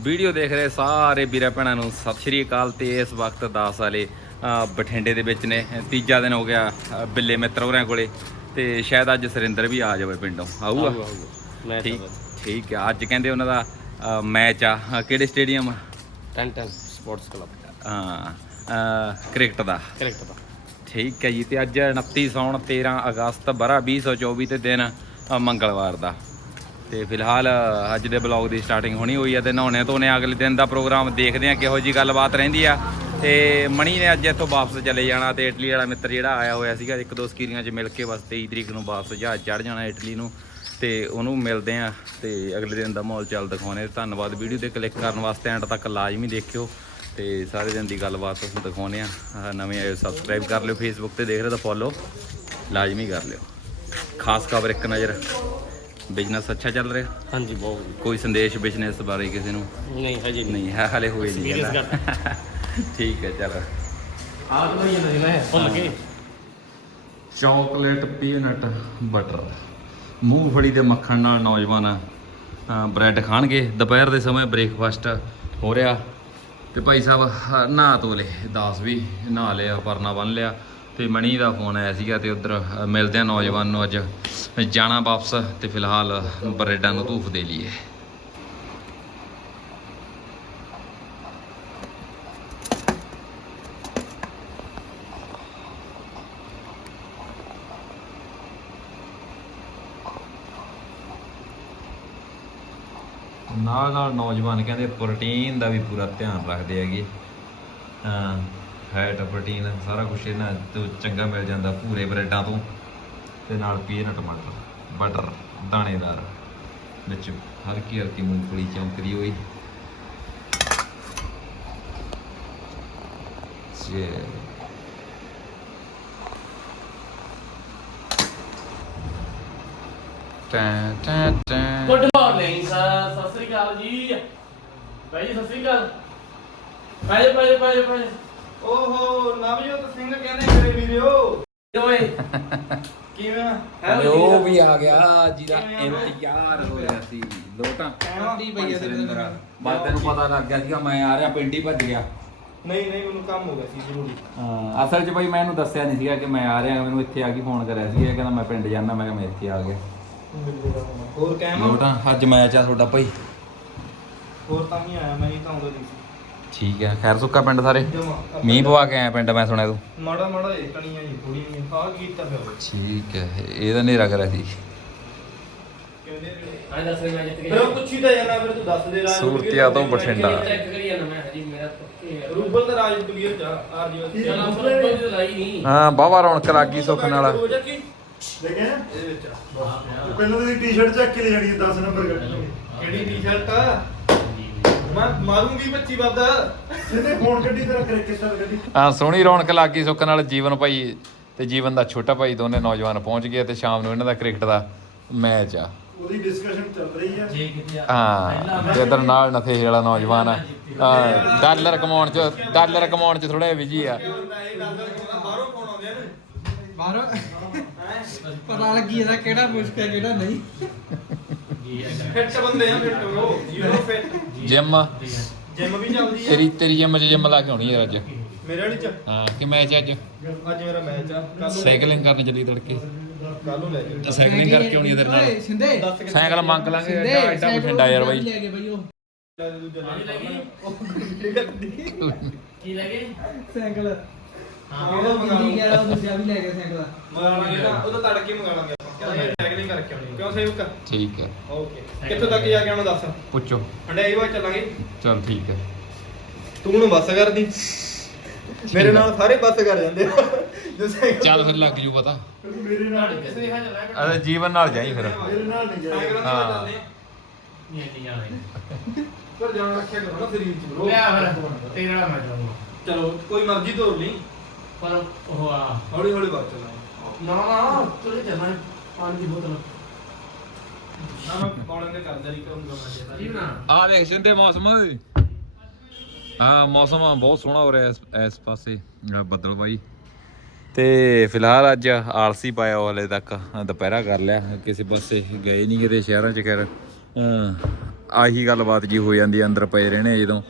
Video ਦੇਖ ਰਹੇ ਸਾਰੇ ਵੀਰਾਂ ਭੈਣਾਂ ਨੂੰ। ਸਤਿ ਸ਼੍ਰੀ ਅਕਾਲ ਤੇ ਇਸ ਵਕਤ 10 ਵਾਲੇ ਬਠਿੰਡੇ ਦੇ ਵਿੱਚ ਨੇ। ਤੀਜਾ ਦਿਨ ਹੋ ਗਿਆ ਬਿੱਲੇ ਮਿੱਤਰ ਹੋਰਾਂ ਕੋਲੇ। ਤੇ ਸ਼ਾਇਦ ਅੱਜ ਸੁਰਿੰਦਰ ਵੀ ਆ ਜਾਵੇ ਪਿੰਡੋਂ। ਆਊਗਾ? ਠੀਕ ਠੀਕ ਆ। ਅੱਜ ਕਹਿੰਦੇ ਉਹਨਾਂ ਦਾ ਮੈਚ ਆ। ਕਿਹੜੇ stadium? Ten ten sports club. ਹਾਂ ਕ੍ਰਿਕਟ ਦਾ। ਕਰੈਕਟ ਦਾ। ਠੀਕ ਹੈ ਜੀ ਤੇ ਅੱਜ 29 ਸੌਣ 13 ਅਗਸਤ ਬਰਾ 2024 ਤੇ ਦਿਨ ਮੰਗਲਵਾਰ ਦਾ। ਤੇ ਫਿਲਹਾਲ ਅੱਜ ਦੇ ਬਲੌਗ ਦੀ ਸਟਾਰਟਿੰਗ ਹੋਣੀ ਹੋਈ ਹੈ ਤੇ ਨਹਾਉਣੇ ਧੋਣੇ ਅਗਲੇ ਦਿਨ ਦਾ ਪ੍ਰੋਗਰਾਮ ਦੇਖਦੇ ਆ ਕਿਹੋ ਜੀ ਗੱਲਬਾਤ ਰਹਿੰਦੀ ਆ। ਤੇ ਮਣੀ ਨੇ ਅੱਜ ਇੱਥੋਂ ਵਾਪਸ ਚਲੇ ਜਾਣਾ ਤੇ ਇਟਲੀ ਵਾਲਾ ਮਿੱਤਰ ਜਿਹੜਾ ਆਇਆ ਹੋਇਆ ਸੀਗਾ, ਇੱਕ ਦੋ ਸਕੀਰੀਆਂ 'ਚ ਮਿਲ ਕੇ ਬਸ 23 ਤਰੀਕ ਨੂੰ ਵਾਪਸ ਜਹਾਜ਼ ਚੜ ਜਾਣਾ ਇਟਲੀ ਨੂੰ। ਤੇ ਉਹਨੂੰ ਮਿਲਦੇ ਆ ਤੇ ਅਗਲੇ ਦਿਨ ਦਾ ਮਾਹੌਲ ਚੱਲ ਦਿਖਾਉਣੇ ਧੰਨਵਾਦ ਵੀਡੀਓ ਤੇ ਕਲਿੱਕ ਕਰਨ ਵਾਸਤੇ ਐਂਡ ਤੱਕ ਲਾਜ਼ਮੀ ਦੇਖਿਓ। ਤੇ ਸਾਰੇ ਦਿਨ ਦੀ ਗੱਲਬਾਤ ਤੁਹਾਨੂੰ ਦਿਖਾਉਣੇ ਆ। ਨਵੇਂ ਆਏ ਸਬਸਕ੍ਰਾਈਬ ਕਰ ਲਿਓ ਫੇਸਬੁੱਕ ਤੇ ਦੇਖ ਰਹੇ ਤਾਂ ਫੋਲੋ ਲਾਜ਼ਮੀ ਕਰ ਲਿਓ। ਖਾਸ ਖਬਰ ਇੱਕ ਨਜ਼ਰ। ਬਿਜ਼ਨਸ ਅੱਛਾ ਚੱਲ ਰਿਹਾ? ਹਾਂਜੀ ਬਹੁਤ ਕੋਈ ਸੰਦੇਸ਼ ਬਿਜ਼ਨਸ ਬਾਰੇ ਕਿਸੇ ਨੂੰ? ਨਹੀਂ ਹਜੇ ਨਹੀਂ। ਨਹੀਂ ਹੈ ਹਲੇ ਹੋਏ ਨਹੀਂ। ਠੀਕ ਹੈ ਚਲ। ਆ ਤਾਂ ਨਹੀਂ ਜਾਂਦਾ ਮੈਂ ਭੁੱਲ ਗਏ ਚਾਕਲੇਟ ਪੀਨਟ ਬਟਰ। ਮੂੰਗਫਲੀ ਦੇ ਮੱਖਣ ਨਾਲ ਨੌਜਵਾਨ ਬ੍ਰੈਡ ਖਾਣਗੇ। ਦੁਪਹਿਰ ਦੇ ਸਮੇਂ ਬ੍ਰੇਕਫਾਸਟ ਹੋ ਰਿਹਾ। ਤੇ ਭਾਈ ਸਾਹਿਬ ਨਹਾ ਧੋ ਲੇ 10 ਵੀ ਨਹਾ ਲਿਆ ਪਰਨਾ ਬੰਨ ਲਿਆ। ਤੇ ਮਣੀ ਦਾ ਫੋਨ ਆਇਆ ਸੀਗਾ ਤੇ ਉਧਰ ਮਿਲਦੇ ਆ ਨੌਜਵਾਨ ਨੂੰ ਅੱਜ। ਜਾਣਾ ਵਾਪਸ ਤੇ ਫਿਲਹਾਲ ਬਰੇਡਾਂ ਨੂੰ ਧੂਫ ਦੇ ਲਈਏ। ਨਾਲ ਨਾਲ ਨੌਜਵਾਨ ਕਹਿੰਦੇ ਪ੍ਰੋਟੀਨ ਦਾ ਵੀ ਪੂਰਾ ਧਿਆਨ ਰੱਖਦੇ ਹੈਗੇ। ਹਾਂ ਫੈਟ ਪ੍ਰੋਟੀਨ ਸਾਰਾ ਕੁਝ ਇਹਨਾਂ ਤੋਂ ਚੰਗਾ ਮਿਲ ਜਾਂਦਾ ਪੂਰੇ ਬ੍ਰੈਡਾਂ ਤੋਂ। ਤੇ ਨਾਲ ਪੀਨਟ ਟਮਾਟਰ ਬਟਰ ਦਾਣੇਦਾਰ ਵਿੱਚ ਹਲਕੀ ਹਲਕੀ ਮੂੰਗਫਲੀ ਚਮਕਦੀ ਹੋਈ। ਜੇ ਟੈਂ ਟੈਂ ਟੈਂ। Good morning sir Sat Sri Akal ਜੀ। ਭਾਈ ਜੀ, ਸਤਿ ਸ੍ਰੀ ਅਕਾਲ। ਭਾਈ ਭਾਈ ਭਾਈ ਭਾਈ। ਓਹੋ ਨਵਜੋਤ ਸਿੰਘ ਕਹਿੰਦੇ ਮੇਰੇ ਵੀਰਿਓ। ਓਏ? ਕਿਵੇਂ ਆ? ਓਏ ਉਹ ਵੀ ਆ ਗਿਆ ਜਿਹਦਾ ਇੰਤਜ਼ਾਰ ਹੋ ਰਿਹਾ ਸੀ। ਲੋਟਾਂ। ਐਵੇਂ ਪਈ ਆ ਬਾਅਦ ਤੈਨੂੰ ਪਤਾ ਲੱਗ ਗਿਆ ਸੀਗਾ ਮੈਂ ਆ ਰਿਹਾ ਪਿੰਡ ਹੀ ਭੱਜ ਗਿਆ। ਨਹੀਂ ਨਹੀਂ ਮੈਨੂੰ ਕੰਮ ਹੋ ਗਿਆ ਸੀ ਜ਼ਰੂਰੀ। ਹਾਂ ਅਸਲ 'ਚ ਬਈ ਮੈਂ ਇਹਨੂੰ ਦੱਸਿਆ ਨਹੀਂ ਸੀਗਾ ਕਿ ਮੈਂ ਆ ਰਿਹਾ ਮੈਨੂੰ ਇੱਥੇ ਆ ਕੇ ਫੋਨ ਕਰਿਆ ਸੀ ਇਹ ਕਹਿੰਦਾ ਮੈਂ ਪਿੰਡ ਜਾਣਾ ਮੈਂ ਕਿਹਾ ਮੈਂ ਇੱਥੇ ਆ ਗਿਆ। ਹੋਰ ਕਹਿਮਾ ਲੋਟਾਂ ਅੱਜ ਮੈਚ ਆ ਤੁਹਾਡਾ ਭਾਈ। ਹੋਰ ਤਾਂ ਹੀ ਆਇਆ ਮੈਂ ਨਹੀਂ ਤਾਂ ਆਉਂਦਾ ਨਹੀਂ ਸੀ। ਠੀਕ ਹੈ ਖੈਰ ਸੁੱਕਾ ਪਿੰਡ ਸਾਰੇ? ਜਮਾ ਮੀਂਹ ਪਵਾ ਕੇ ਆਇਆ ਪਿੰਡ ਮੈਂ ਸੁਣਿਆ ਤੂੰ? ਮਾੜਾ ਮਾੜਾ ਇਹ ਕਣੀਆਂ ਜੀ ਥੋੜੀ ਨਹੀਂ ਹਾਂ ਕੀਤਾ ਪਿਆ ਵਾ। ਠੀਕ ਹੈ ਇਹਦਾ ਨੇਰਾ ਕਰਿਆ ਸੀ। ਕਹਿੰਦੇ ਹਾਂ ਦੱਸ ਮੈਂ ਜਿੱਤ ਫਿਰ ਉਹ ਪੁੱਛੀ ਤਾਂ ਜਾਣਾ ਫਿਰ ਤੂੰ ਦੱਸ ਦੇ ਰਾਜ ਸੂਰਤੀਆ ਤੋਂ ਬਠਿੰਡਾ। ਚੈੱਕ ਕਰੀ ਜਾਂਦਾ ਮੈਂ ਹਜੀ ਮੇਰਾ ਪੱਕੇ ਰੂਬਲ ਦਾ ਰਾਜ ਕਲੀਅਰ ਜਾ ਆਰ ਜੀ ਚਲ ਆਪ ਤੋਂ ਤੇ ਲਾਈ ਨਹੀਂ। ਹਾਂ ਬਾਵਾ ਰੌਣਕ ਲੱਗ ਗਈ ਸੁੱਖ ਨਾਲ। ਦੇਖਿਆ ਨਾ? ਇਹਦੇ ਵਿੱਚ ਆ। ਪਹਿਲਾਂ ਦੀ ਟੀ-ਸ਼ਰਟ ਚੱਕ ਕੇ ਲੈ ਜਾਣੀ 10 ਨੰਬਰ ਕੱਢਣੀ ਕਿਹੜੀ ਟੀ-ਸ਼ਰਟ ਆ? ਮੈਂ ਮਾਰੂੰਗੀ 25 ਵੱਧ ਸਿੱਧੇ ਫੋਨ ਕੱਢੀ ਤੇਰਾ ਕ੍ਰਿਕਟ ਦਾ ਕੱਢੀ ਹਾਂ ਸੋਹਣੀ ਰੌਣਕ ਲੱਗ ਗਈ ਸੁੱਖ ਨਾਲ ਜੀਵਨ ਭਾਈ ਤੇ ਜੀਵਨ ਦਾ ਛੋਟਾ ਭਾਈ ਦੋਨੇ ਨੌਜਵਾਨ ਪਹੁੰਚ ਗਏ ਤੇ ਸ਼ਾਮ ਨੂੰ ਇਹਨਾਂ ਦਾ ਕ੍ਰਿਕਟ ਦਾ ਮੈਚ ਆ। ਉਹਦੀ ਡਿਸਕਸ਼ਨ ਚੱਲ ਰਹੀ ਹੈ ਜੇ ਕਿਤੇ ਹਾਂ ਤੇ ਇਧਰ ਨਾਲ ਨਥੇ ਵਾਲਾ ਨੌਜਵਾਨ ਆ। ਹਾਂ, ਡਾਲਰ ਕਮਾਉਣ ਚ ਡਾਲਰ ਕਮਾਉਣ ਚ ਥੋੜਾ ਬਿਜ਼ੀ ਆ। ਬਾਹਰੋਂ ਫੋਨ ਆਉਂਦੇ ਨੇ ਬਾਹਰੋਂ ਪਤਾ ਲੱਗੀ ਇਹਦਾ ਕਿਹੜਾ ਮੁਸ਼ਕ ਹੈ ਕਿਹੜਾ ਨਹੀਂ। ਫਿੱਟ ਬੰਦੇ ਵੀ ਚੱਲਦੀ ਆ। ਤੇਰੀ ਤੇਰੀ ਜਿਮ ਚ ਜਿਮ ਲਾ ਕੇ ਆਉਣੀ ਯਾਰ ਅੱਜ। ਮੇਰੇ ਵਾਲੀ ਚ? ਹਾਂ ਕਿ ਮੈਚ ਅੱਜ? ਅੱਜ ਮੇਰਾ ਮੈਚ ਆ। ਸਾਈਕਲਿੰਗ ਕਰਨ ਚੱਲੀ ਤੜਕੇ। ਕੱਲ ਨੂੰ ਲੈ ਜਾ ਸਾਈਕਲਿੰਗ ਕਰਕੇ ਆਉਣੀ ਆ ਤੇਰੇ ਨਾਲ। ਸਾਈਕਲ ਮੰਗ ਲਾਂਗੇ। ਐਡਾ ਐਡਾ ਬਠਿੰਡਾ ਯਾਰ ਬਾਈ। ਕੀ ਲੈ ਗਿਆ ਸਾਈਕਲ। ਮੰਗਾ ਉਹ ਤਾਂ ਤੜਕੇ ਮੰਗਾ ਆਪਾਂ ਕਹਿੰਦੇ ਸਾਈਕਲਿੰਗ ਕਰਕੇ ਆਉਣੀ ਕਿਉਂ ਸੇਵਕ? ਠੀਕ ਹੈ। ਓਕੇ। ਕਿੱਥੋਂ ਤੱਕ ਜਾ ਕੇ ਆਉਣਾ ਦੱਸ? ਪੁੱਛੋ। ਹੰਡਾਈ ਵਾ ਚੱਲਾਂਗੇ। ਚਲ ਠੀਕ ਹੈ। ਤੂੰ ਨੂੰ ਬੱਸ ਕਰਦੀ। ਮੇਰੇ ਨਾਲ ਸਾਰੇ ਬੱਸ ਕਰ ਜਾਂਦੇ ਆ। ਜੋ ਸਾਈਕਲ ਚੱਲ ਫਿਰ ਲੱਗ ਜੂ ਪਤਾ। ਮੇਰੇ ਨਾਲ ਕਿਸ ਨੇ ਖਾ ਚੱਲਾ ਅਰੇ ਜੀਵਨ ਨਾਲ ਜਾਈ ਫਿਰ। ਮੇਰੇ ਨਾਲ ਨਹੀਂ ਜਾਏਗਾ ਸਾਈਕਲਾਂ ਤੇ ਹਾਂ। ਚੱਲਦੇ ਆ। ਨਹੀਂ ਨਹੀਂ ਜਾਣਾ। ਪਰ ਜਾਣ ਰੱਖਿਆ ਕਰੋ ਨਾ ਸਰੀਰ ਚ bro। ਲਿਆ ਫਿਰ ਤੇਰਾ ਮੈਂ ਜਾਊਂਗਾ। ਚਲੋ ਕੋਈ ਮਰਜ਼ੀ ਤੋਰ ਲਈ। ਪਰ ਉਹ ਆ। ਹੌਲੀ ਹੌਲੀ ਬੱਸ ਚਲਾਂਗੇ। ਨਾ ਨਾ ਚਲੇ ਚੱਲਣਾ ਪਾਣੀ ਦੀ ਬੋਤਲ। ਨਾ ਮੈਂ ਕਾਲਿੰਗ ਤੇ ਕਰਦਾ ਨਹੀਂ ਕਰੂੰਗਾ ਮੈਂ ਜੀ ਜੇ ਨਾ। ਆ ਦੇਖ ਸਿੰਦੇ ਮੌਸਮ ਹਾਂ ਮੌਸਮ ਬਹੁਤ ਸੋਹਣਾ ਹੋ ਰਿਹਾ ਇਸ ਇਸ ਪਾਸੇ ਬੱਦਲ ਬਾਈ। ਤੇ ਫਿਲਹਾਲ ਅੱਜ ਆਲਸੀ ਪਾਇਆ ਹਲੇ ਤੱਕ ਦੁਪਹਿਰਾ ਕਰ ਲਿਆ ਕਿਸੇ ਪਾਸੇ ਗਏ ਨਹੀਂ ਕਿਤੇ ਸ਼ਹਿਰਾਂ ਚ ਖੈਰ। ਆਹੀ ਗੱਲਬਾਤ ਜੀ ਹੋ ਜਾਂਦੀ ਅੰਦਰ ਪਏ ਰਹਿਣੇ ਜਦੋਂ।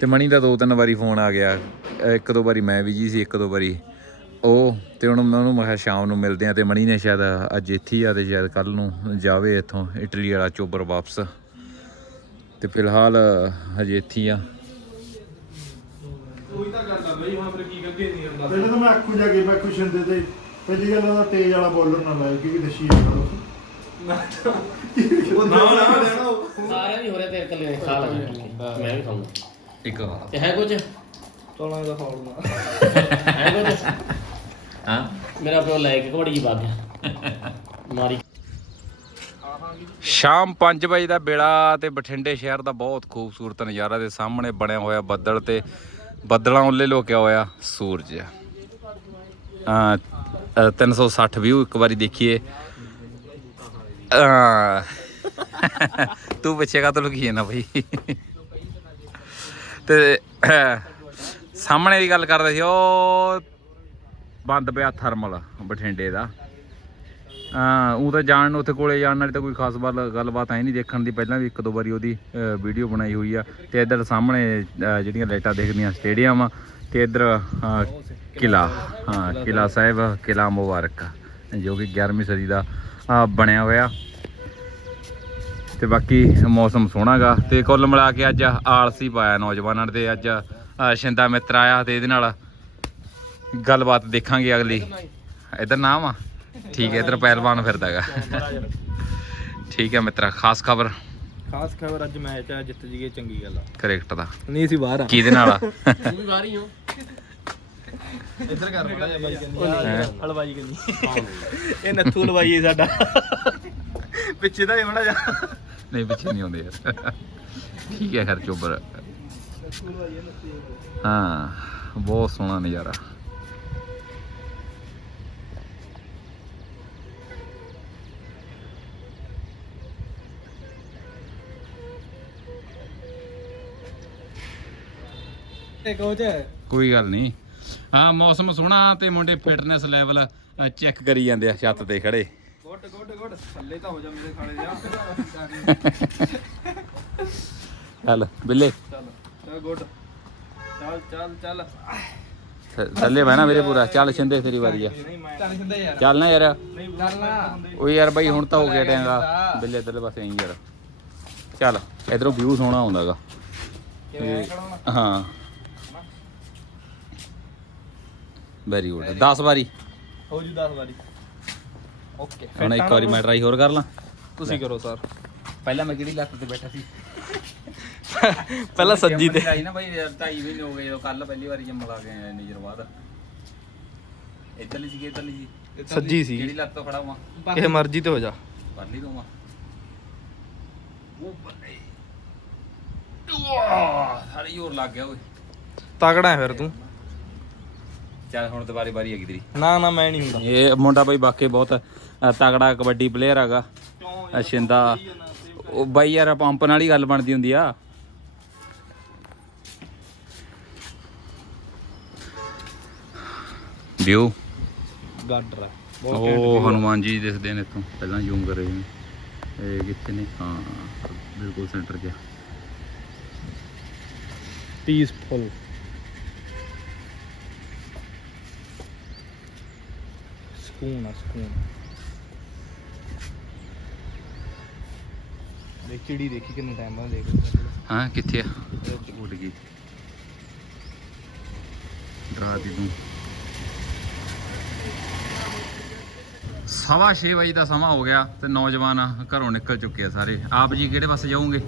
ਤੇ ਮਣੀ ਦਾ ਦੋ ਤਿੰਨ ਵਾਰੀ ਫੋਨ ਆ ਗਿਆ ਇੱਕ ਦੋ ਵਾਰੀ ਮੈਂ ਵੀ ਜੀ ਸੀ ਇੱਕ ਦੋ ਵਾਰੀ ਉਹ ਤੇ ਹੁਣ ਮੈਂ ਉਹਨੂੰ ਮੈਂ ਕਿਹਾ ਸ਼ਾਮ ਨੂੰ ਮਿਲਦੇ ਆ ਤੇ ਮਣੀ ਨੇ ਸ਼ਾਇਦ ਅੱਜ ਇੱਥੇ ਆ ਤੇ ਸ਼ਾਇਦ ਕੱਲ ਨੂੰ ਜਾਵੇ ਇੱਥੋਂ ਇਟਲੀ ਵਾਲਾ ਚੋਬਰ ਵਾਪਸ। ਤੇ ਫਿਲਹਾਲ ਹਜੇ ਇੱਥੇ ਆ। ਉਹੀ ਤਾਂ ਗੱਲ ਆ ਬਈ ਹੁਣ ਫਿਰ ਕੀ ਕਰਦੇ ਨਹੀਂ ਹੁੰਦਾ। ਪਹਿਲਾਂ ਤਾਂ ਮੈਂ ਆਖੂ ਜਾ ਕੇ ਮੈਂ ਖੁਸ਼ ਹੁੰਦੇ ਤੇ ਪਹਿਲੀ ਗੱਲ ਤਾਂ ਤੇਜ਼ ਵਾਲਾ ਬੋਲਰ ਨਾ ਲਾਇਓ ਕਿਉਂਕਿ ਦਸ਼ੀ ਜਾਂਦਾ ਉਹ। ਨਾ ਨਾ ਦੇਣਾ ਉਹ ਸਾਰਿਆਂ ਦੀ ਹੋ ਰਿਹਾ ਤੇਰੇ ਕੱਲੇ ਨੇ ਖਾ ਲਾਂਗੇ ਮੈਂ ਵੀ ਖਾਊਂਗਾ। ਇੱਕ ਤੇ ਹੈ ਕੁਝ ਤੋਲਾਂ ਦਾ ਫੌਲ ਨਾ ਹੈ ਕੁਝ ਹਾਂ? ਮੇਰਾ ਪਿਓ ਲੈ ਕੇ ਘੋੜੀ ਵਗ ਗਿਆ। ਮਾਰੀ। ਸ਼ਾਮ 5 ਵਜੇ ਦਾ ਵੇਲਾ ਤੇ ਬਠਿੰਡੇ ਸ਼ਹਿਰ ਦਾ ਬਹੁਤ ਖੂਬਸੂਰਤ ਨਜ਼ਾਰਾ ਦੇ ਸਾਹਮਣੇ ਬਣਿਆ ਹੋਇਆ ਬੱਦਲ ਤੇ ਬੱਦਲਾਂ ਉੱਲੇ ਲੋਕਿਆ ਹੋਇਆ ਸੂਰਜ। ਆ 360 ਵਿਊ ਇੱਕ ਵਾਰੀ ਦੇਖੀਏ। ਆ ਤੂੰ ਪਿੱਛੇ ਕਾ ਲੁਕੀ ਨਾ ਬਈ? ਤੇ ਸਾਹਮਣੇ ਦੀ ਗੱਲ ਕਰਦੇ ਸੀ ਉਹ ਬੰਦ ਪਿਆ ਥਰਮਲ ਬਠਿੰਡੇ ਦਾ। ਉਹ ਤਾਂ ਜਾਣ ਨੂੰ ਉੱਥੇ ਕੋਲੇ ਜਾਣ ਵਾਲੀ ਤਾਂ ਕੋਈ ਖਾਸ ਬਾਤ ਗੱਲਬਾਤ ਹੈ ਨਹੀਂ ਦੇਖਣ ਦੀ। ਪਹਿਲਾਂ ਵੀ ਇੱਕ ਦੋ ਵਾਰੀ ਉਹਦੀ ਵੀਡੀਓ ਬਣਾਈ ਹੋਈ ਆ। ਤੇ ਇੱਧਰ ਸਾਹਮਣੇ ਜਿਹੜੀਆਂ ਲਾਈਟਾਂ ਦੇਖਦੀਆਂ ਸਟੇਡੀਅਮ ਆ ਤੇ ਇੱਧਰ ਅ, ਕਿਲਾ ਹਾਂ ਕਿਲਾ ਸਾਹਿਬ ਕਿਲਾ ਮੁਬਾਰਕ ਜੋ ਕਿ 11ਵੀਂ ਸਦੀ ਦਾ ਬਣਿਆ ਹੋਇਆ। ਤੇ ਬਾਕੀ ਮੌਸਮ ਸੋਹਣਾਗਾ ਤੇ ਕੁੱਲ ਮਿਲਾ ਕੇ ਅੱਜ ਆਲਸੀ ਪਾਇਆ ਨੌਜਵਾਨਾਂ ਨੇ ਤੇ ਅੱਜ ਸ਼ਿੰਦਾ ਮਿੱਤਰ ਆਇਆ ਤੇ ਇਹਦੇ ਨਾਲ ਗੱਲਬਾਤ ਦੇਖਾਂਗੇ ਅਗਲੀ। ਇਧਰ ਨਾਮ ਆ? ਠੀਕ ਹੈ ਇਧਰ ਪਹਿਲਵਾਨ ਫਿਰਦਾਗਾ। ਠੀਕ ਹੈ ਮਿੱਤਰਾ ਖਾਸ ਖਬਰ? ਖਾਸ ਖਬਰ ਅੱਜ ਮੈਚ ਆ ਜਿੱਤ ਜੀਏ ਚੰਗੀ ਗੱਲ ਆ। ਕ੍ਰਿਕਟ ਦਾ। ਨਹੀਂ ਸੀ ਬਾਹਰ ਆ। ਕਿਹਦੇ ਨਾਲ ਆ? ਤੂੰ ਵੀ ਬਾਹਰ ਹੀ ਹੋ। ਇੱਧਰ ਕਰ ਬੜਾ ਜਿਹਾ ਬਾਈ ਹੈਂ? ਹਲਵਾਈ ਕੰਨੀ ਇਹ ਨੱਥੂ ਹਲਵਾਈ ਹੈ ਸਾਡਾ। ਪਿੱਛੇ ਦਾ ਬੜਾ ਜਾ ਨਹੀਂ ਪਿੱਛੇ ਨਹੀਂ ਆਉਂਦੇ ਯਾਰ। ਠੀਕ ਹੈ ਖਰ ਚੋਬਰ। ਹਾਂ ਬਹੁਤ ਸੋਹਣਾ ਨਜ਼ਾਰਾ। ਤੇ ਕੋਚ ਕੋਈ ਗੱਲ ਨਹੀਂ। ਹਾਂ ਮੌਸਮ ਸੋਹਣਾ ਤੇ ਮੁੰਡੇ ਫਿਟਨੈਸ ਲੈਵਲ ਚੈੱਕ ਕਰੀ ਜਾਂਦੇ ਆ ਛੱਤ ਤੇ ਖੜੇ। Good good good. ਥੱਲੇ ਤਾਂ ਹੋ ਜਾ ਮੇਰੇ ਖਾਲੇ ਜਾ। ਚੱਲ ਬਿੱਲੇ। ਚੱਲ ਗੁੱਡ। ਚੱਲ ਚੱਲ ਚੱਲ। ਥ- ਥੱਲੇ ਬਹਿਣਾ ਵੀਰੇ ਪੂਰਾ। ਚੱਲ ਛਿੰਦੇ ਤੇਰੀ ਵਾਰੀ ਆ। ਚੱਲ ਸਿੰਦਾ ਯਾਰ। ਚੱਲ ਨਾ ਯਾਰ। ਚੱਲ ਨਾ। ਓ ਯਾਰ ਬਾਈ ਹੁਣ ਤਾਂ ਹੋ ਗਿਆ ਟਾਈਮ ਦਾ। ਬਿੱਲੇ ਇਧਰਲੇ ਪਾਸੇ ਆਈ ਯਾਰ। ਚੱਲ ਇਧਰੋਂ ਵਿਊ ਸੋਹਣਾ ਆਉਂਦਾਗਾ। ਹਾਂ। ਵੈਰੀ ਗੁੱਡ 10 ਵਾਰੀ। ਹੋ ਜੂ 10 ਵਾਰੀ। ਓਕੇ ਹੁਣ ਇੱਕ ਵਾਰੀ ਮੈਂ ਟਰਾਈ ਹੋਰ ਕਰ ਲਾਂ। ਤੁਸੀਂ ਕਰੋ ਸਰ ਪਹਿਲਾਂ ਮੈਂ ਕਿਹੜੀ ਲੱਤ ਤੇ ਬੈਠਾ ਸੀ? ਪਹਿਲਾਂ ਸੱਜੀ ਤੇ। ਆਈ ਨਾ ਬਾਈ 2.5 ਮਹੀਨੇ ਹੋ ਗਏ ਜਦੋਂ ਕੱਲ ਪਹਿਲੀ ਵਾਰੀ ਜੰਮ ਲਾ ਕੇ ਆਇਆ ਇੰਨੀ ਚਿਰ ਬਾਅਦ। ਇੱਧਰਲੀ ਸੀ ਕਿ ਇੱਧਰਲੀ ਸੀ। ਸੱਜੀ ਸੀ ਕਿਹੜੀ ਲੱਤ ਤੋਂ ਖੜਾ ਹਾਂ ਇਹ ਮਰਜ਼ੀ ਤੇ ਹੋ ਜਾ। ਪਰਲੀ ਤੋਂ ਆ ਉਹ ਬੱਲੇ। ਵਾਹ ਸਾਰੀ ਜ਼ੋਰ ਲੱਗ ਗਿਆ ਓਏ ਤਗੜਾ ਹੈ ਫਿਰ ਤੂੰ। ਚੱਲ ਹੁਣ ਦੁਬਾਰੀ ਵਾਰੀ ਹੈਗੀ ਤੇਰੀ। ਨਾ ਨਾ ਮੈਂ ਨਹੀਂ ਹੁੰਦਾ। ਇਹ ਮੁੰਡਾ ਬਾਈ ਵਾਕਈ ਬਹੁਤ ਤਗੜਾ ਕਬੱਡੀ ਪਲੇਅਰ ਹੈਗਾ। ਅ, ਸ਼ਿੰਦਾ। ਉਹ ਬਾਈ ਯਾਰ ਪੰਪ ਨਾਲ ਹੀ ਗੱਲ ਬਣਦੀ ਹੁੰਦੀ ਆ। ਵਿਊ ਗਾਡਰ ਉਹ ਹਨੂਮਾਨ ਜੀ ਦਿਖਦੇ ਨੇ ਇੱਥੋਂ। ਪਹਿਲਾਂ ਜ਼ੂਮ ਕਰੇ ਜੀ ਇਹ ਕਿੱਥੇ ਨੇ? ਹਾਂ ਬਿਲਕੁਲ ਸੈਂਟਰ 'ਚ ਪੀਸਫੁਲ ਸਕੂਨ ਆ ਸਕੂਨ ਦੇਖ ਚਿੜੀ ਦੇਖੀ ਕਿੰਨੇ ਟਾਈਮ ਬਾਅਦ ਦੇਖ ਹਾਂ ਕਿੱਥੇ ਆ? ਉੱਡ ਗਈ। ਡਰਾ ਦੀ ਤੂੰ ਸਵਾ ਛੇ ਵਜੇ ਦਾ ਸਮਾਂ ਹੋ ਗਿਆ ਤੇ ਨੌਜਵਾਨ ਘਰੋਂ ਨਿਕਲ ਚੁੱਕੇ ਆ ਸਾਰੇ। ਆਪ ਜੀ ਕਿਹੜੇ ਪਾਸੇ ਜਾਓਗੇ?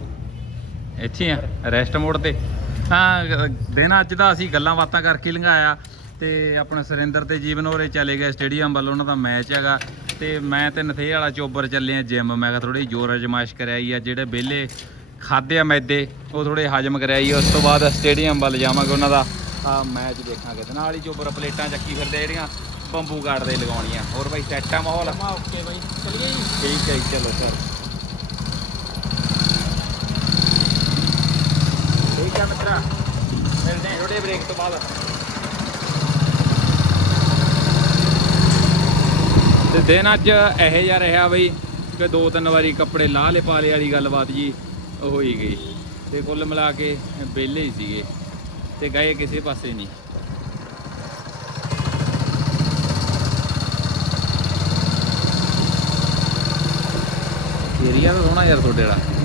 ਇੱਥੇ ਆ ਰੈਸਟ ਮੋਡ ਤੇ। ਹਾਂ ਦਿਨ ਅੱਜ ਦਾ ਅਸੀਂ ਗੱਲਾਂ ਬਾਤਾਂ ਕਰਕੇ ਲੰਘਾਇਆ। ਤੇ ਆਪਣਾ ਸੁਰਿੰਦਰ ਤੇ ਜੀਵਨ ਹੋਰੇ ਚਲੇ ਗਏ ਸਟੇਡੀਅਮ ਵੱਲ ਉਹਨਾਂ ਦਾ ਮੈਚ ਹੈਗਾ। ਤੇ ਮੈਂ ਤੇ ਨਥੇ ਵਾਲਾ ਚੋਬਰ ਚੱਲੇ ਆ ਜਿਮ ਮੈਂ ਕਿਹਾ ਥੋੜੀ ਜ਼ੋਰ ਅਜਮਾਇਸ਼ ਕਰਾਈ ਆ ਜਿਹੜੇ ਵਿਹਲੇ ਖਾਦੇ ਆ ਮੈਦੇ ਉਹ ਥੋੜੇ ਹਜਮ ਕਰਾਈ ਉਸ ਤੋਂ ਬਾਅਦ ਸਟੇਡੀਅਮ ਵੱਲ ਜਾਵਾਂਗੇ ਉਹਨਾਂ ਦਾ। ਆ ਮੈਚ ਦੇਖਾਂਗੇ। ਤੇ ਨਾਲ ਹੀ ਚੋਬਰ ਪਲੇਟਾਂ ਚੱਕੀ ਫਿਰਦੇ ਜਿਹੜੀਆਂ ਬੰਬੂ ਗਾਰਡ ਦੇ ਲਗਾਉਣੀਆਂ। ਹੋਰ ਬਾਈ ਸੈੱਟ ਆ ਮਾਹੌਲ? ਓਕੇ ਬਾਈ। ਚਲੀਏ ਜੀ। ਠੀਕ ਹੈ ਚਲੋ ਸਰ ਠੀਕ ਹੈ ਮਿੱਤਰਾ ਮਿਲਦੇ ਹਾਂ ਥੋੜੇ ਬ੍ਰੇਕ ਤੋਂ ਬਾਅਦ। ਤੇ ਦਿਨ ਅੱਜ ਇਹੋ ਜਿਹਾ ਰਿਹਾ ਬਈ ਕਿ ਦੋ ਤਿੰਨ ਵਾਰੀ ਕੱਪੜੇ ਲਾਹ ਲੇ ਪਾਲੇ ਵਾਲੀ ਗੱਲਬਾਤ ਜੀ ਹੋਈ ਗਈ। ਤੇ ਕੁੱਲ ਮਿਲਾ ਕੇ ਵਿਹਲੇ ਹੀ ਸੀਗੇ ਤੇ ਗਏ ਕਿਸੇ ਪਾਸੇ ਨਹੀਂ। ਏਰੀਆ ਤਾਂ ਸੋਹਣਾ ਯਾਰ ਤੁਹਾਡੇ ਵਾਲਾ।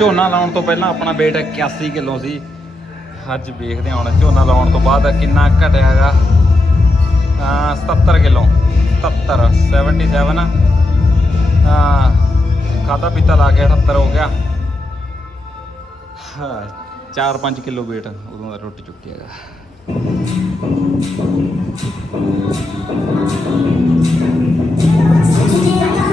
ਝੋਨਾ ਲਾਉਣ ਤੋਂ ਪਹਿਲਾਂ ਆਪਣਾ weight 81 ਕਿਲੋ ਸੀ। ਅੱਜ ਵੇਖਦੇ ਹਾਂ ਹੁਣ ਝੋਨਾ ਲਾਉਣ ਤੋਂ ਬਾਅਦ ਕਿੰਨਾ ਘਟਿਆ ਹੈਗਾ। ਅਹ 77 ਕਿਲੋ 77 77 ਹਾਂ ਖਾਦਾ ਪੀਤਾ ਲਾ ਕੇ 78 ਹੋ ਗਿਆ। ਹਾਂ 4-5 ਕਿਲੋ weight ਉਦੋਂ ਦਾ ਟੁੱਟ ਚੁੱਕਿਆ ਹੈਗਾ। ਹਾਂ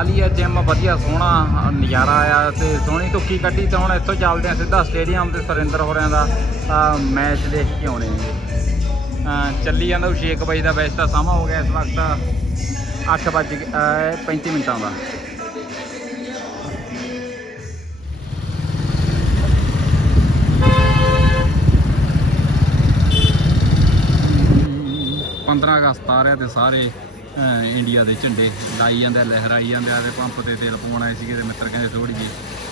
ਲਾ ਲਈ ਜਿਮ ਵਧੀਆ ਸੋਹਣਾ ਨਜ਼ਾਰਾ ਆਇਆ ਤੇ ਸੋਹਣੀ ਧੁੱਕੀ ਕੱਢੀ ਤੇ ਹੁਣ ਇੱਥੋਂ ਚੱਲਦੇ ਆ ਸਿੱਧਾ ਸਟੇਡੀਅਮ ਤੇ ਸੁਰਿੰਦਰ ਹੋਰਿਆਂ ਦਾ ਮੈਚ ਦੇਖ ਕੇ ਆਉਣੇ ਹੈਗੇ ਚੱਲੀ ਜਾਂਦਾ 6 ਵਜੇ ਦਾ ਵੈਸੇ ਤਾਂ ਸਮਾਂ ਹੋ ਗਿਆ ਇਸ ਵਕਤ 8 ਵੱਜ ਗਏ, ਅਹ 35 ਮਿੰਟਾਂ ਦਾ। ਪੰਦਰਾਂ ਅਗਸਤ ਆ ਰਿਹਾ ਤੇ ਸਾਰੇ ਇੰਡੀਆ ਦੇ ਝੰਡੇ ਲਾਈ ਜਾਂਦੇ ਆ, ਲਹਿਰਾਈ ਜਾਂਦੇ ਆ ਤੇ ਪੰਪ ਤੇ ਤੇਲ ਪਾਉਣ ਆਏ ਸੀਗੇ ਤੇ ਮਿੱਤਰ ਕਹਿੰਦੇ ਥੋੜੀ ਜਿਹੀ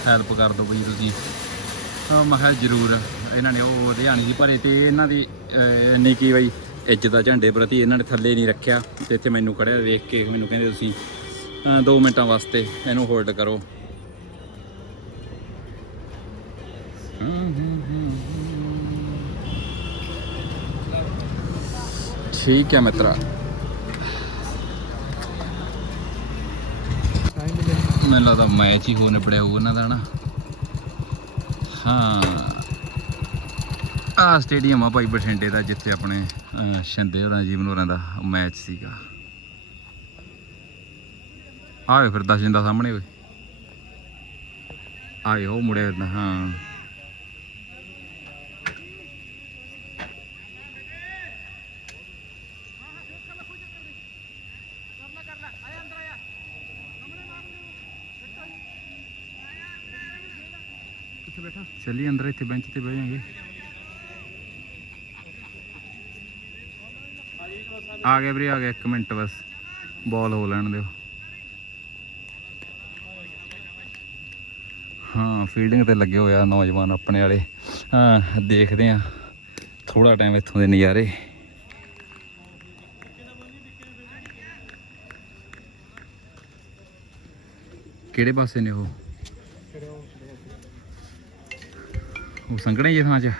ਹੈਲਪ ਕਰ ਦਿਓ ਬਈ ਤੁਸੀਂ। ਅਹ, ਮੈਂ ਕਿਹਾ ਜ਼ਰੂਰ ਇਹਨਾਂ ਨੇ ਉਹ ਹਰਿਆਣੀ ਦੀ ਭਰੇ ਤੇ ਇਹਨਾਂ ਦੀ ਅਹ, ਇੰਨੀ ਕੀ ਬਈ ਇੱਜ਼ਤ ਆ ਝੰਡੇ ਪ੍ਰਤੀ ਇਹਨਾਂ ਨੇ ਥੱਲੇ ਨਹੀਂ ਰੱਖਿਆ ਤੇ ਇੱਥੇ ਮੈਨੂੰ ਖੜਿਆ ਵੇਖ ਕੇ ਮੈਨੂੰ ਕਹਿੰਦੇ ਤੁਸੀਂ 2 ਮਿੰਟਾਂ ਵਾਸਤੇ ਇਹਨੂੰ ਹੋਲਡ ਕਰੋ। ਠੀਕ ਹੈ ਮਿੱਤਰਾ। ਮੈਨੂੰ ਲੱਗਦਾ ਮੈਚ ਹੀ ਹੋ ਨਿਬੜਿਆ ਹੋਊ ਇਹਨਾਂ ਦਾ ਨਾ ਹਾਂ। ਆ ਸਟੇਡੀਅਮ ਆ ਭਾਈ ਬਠਿੰਡੇ ਦਾ, ਜਿੱਥੇ ਆਪਣੇ ਸ਼ਿੰਦੇ ਹੋਰਾਂ, ਜੀਵਨ ਹੋਰਾਂ ਦਾ ਮੈਚ ਸੀਗਾ। ਆਵੇ ਫਿਰ ਦਸ ਜਿੰਦਾ ਸਾਹਮਣੇ ਓਏ। ਆਏ ਉਹ ਮੁੜਿਆ ਹਾਂ। ਚੱਲੀ ਅੰਦਰ, ਇੱਥੇ ਬੈਂਚ ਤੇ ਬਹਿ ਜਾਾਂਗੇ ਆ ਗਿਆ ਵੀਰੇ, ਆ ਗਿਆ 1 ਮਿੰਟ ਬਸ। ਬਾਲ ਹੋ ਲੈਣ ਦਿਓ। ਹਾਂ ਫੀਲਡਿੰਗ ਤੇ ਲੱਗੇ ਹੋਇਆ ਨੌਜਵਾਨ ਆਪਣੇ ਵਾਲੇ। ਹਾਂ, ਦੇਖਦੇ ਆ ਥੋੜਾ ਟਾਈਮ ਇੱਥੋਂ ਦੇ ਨਜ਼ਾਰੇ। ਕਿਹੜੇ ਪਾਸੇ ਨੇ ਉਹ? ਉਹ ਸੰਘਣੇ ਜਿਹੇ ਥਾਂ 'ਚ